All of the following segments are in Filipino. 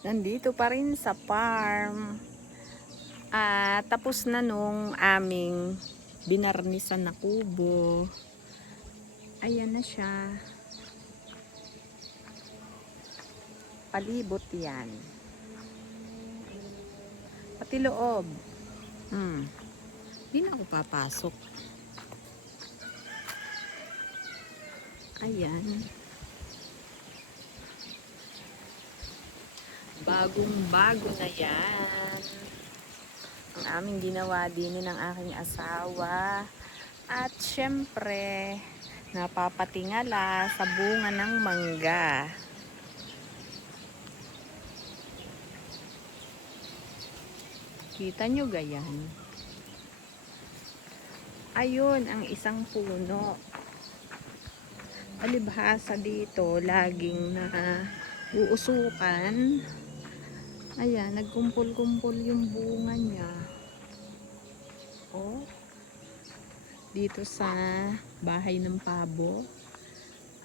Nandito pa rin sa farm. Tapos na nung aming binarnisan na kubo. Ayan na siya. Palibot yan. Pati loob. Hindi na ako papasok. Ayan. Bagong-bago na yan. Ang aming ginawa din ng aking asawa. At syempre, napapatingala sa bunga ng mangga. Kita nyo gayan? Ayun, ang isang puno. Alibhasa dito, laging na uusukan. Ayan, nagkumpul-kumpul yung bunga niya. Oh, dito sa bahay ng pabo.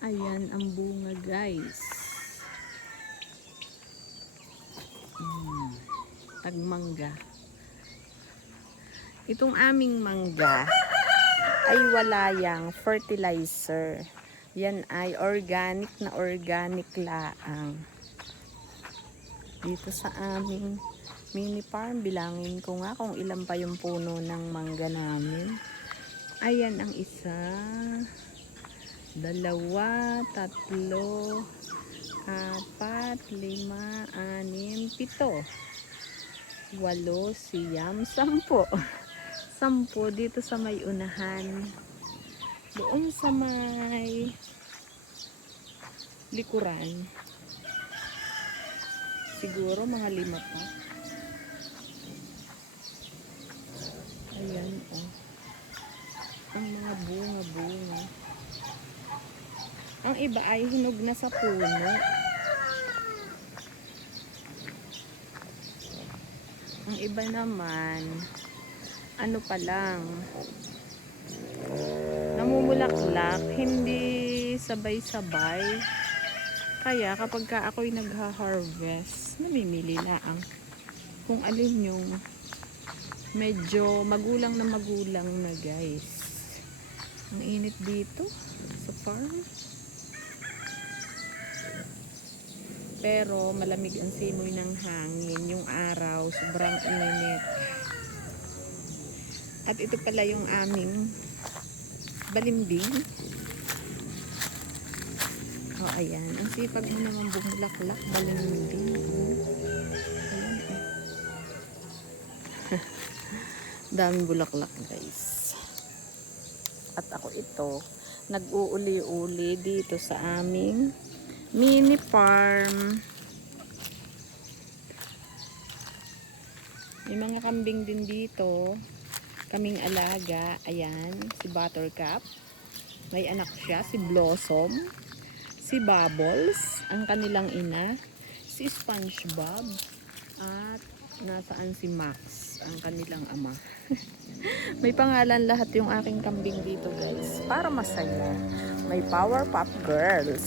Ayan ang bunga, guys. Tagmangga. Itong aming mangga ay wala yang fertilizer. Yan ay organic na organic laang. Dito sa aming mini farm, bilangin ko nga kung ilan pa yung puno ng mangga namin. Ayan ang isa, dalawa, tatlo, apat, lima, anim, pito, walo, siyam, 10. 10 dito sa may unahan. Doon sa may likuran, siguro mga 5 pa. Ayan, oh. Ang mga bunga-bunga. Ang iba ay hinog na sa puno. Ang iba naman, ano pa lang, namumulaklak, hindi sabay-sabay. Kaya kapag ka ako'y nagha-harvest, namimili lang kung alin yung medyo magulang na guys. Ang init dito sa farm. Pero malamig ang simoy ng hangin. Yung araw, sobrang init. At ito pala yung aming balimbing. Oh, ayan. Ang sipag mo naman bumulaklak, balimbing. Ayan, oh. Daming bulaklak, guys. At ako ito, nag-uuli-uli dito sa aming mini farm. May mga kambing din dito. Kaming alaga. Ayan, si Buttercup. May anak siya, si Blossom. Si Bubbles, ang kanilang ina. Si SpongeBob. At nasaan si Max, ang kanilang ama. May pangalan lahat yung aking kambing dito, guys. Para masaya. May Powerpuff Girls.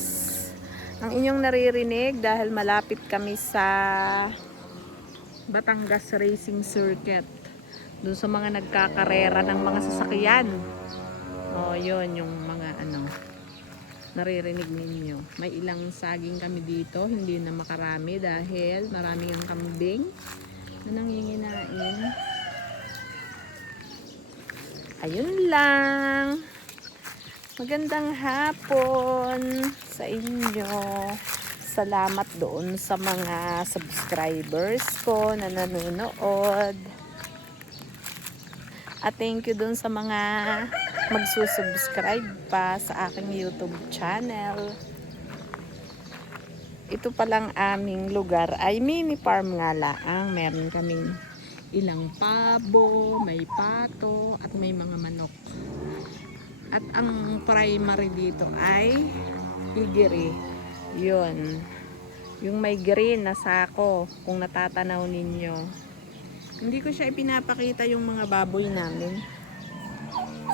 Ang inyong naririnig dahil malapit kami sa Batangas Racing Circuit. Doon sa mga nagkakarera ng mga sasakyan. Oh, yun yung mga naririnig ninyo. May ilang saging kami dito, hindi na makarami dahil maraming ang kambing na nanginginain. Ayun lang. Magandang hapon sa inyo. Salamat doon sa mga subscribers ko na nanonood. At thank you doon sa mga magsusubscribe pa sa aking YouTube channel. Ito palang aming lugar ay mini farm nga lang. Meron kaming ilang pabo, may pato, at may mga manok. At ang primary dito ay piggery. Yun. Yung may green na sako, kung natatanaw ninyo. Hindi ko siya ipinapakita yung mga baboy namin.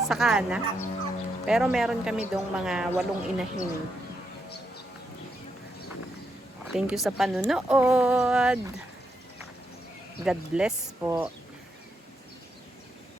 Saka na. Pero meron kami dong mga 8 inahin. Thank you sa panunood. God bless po.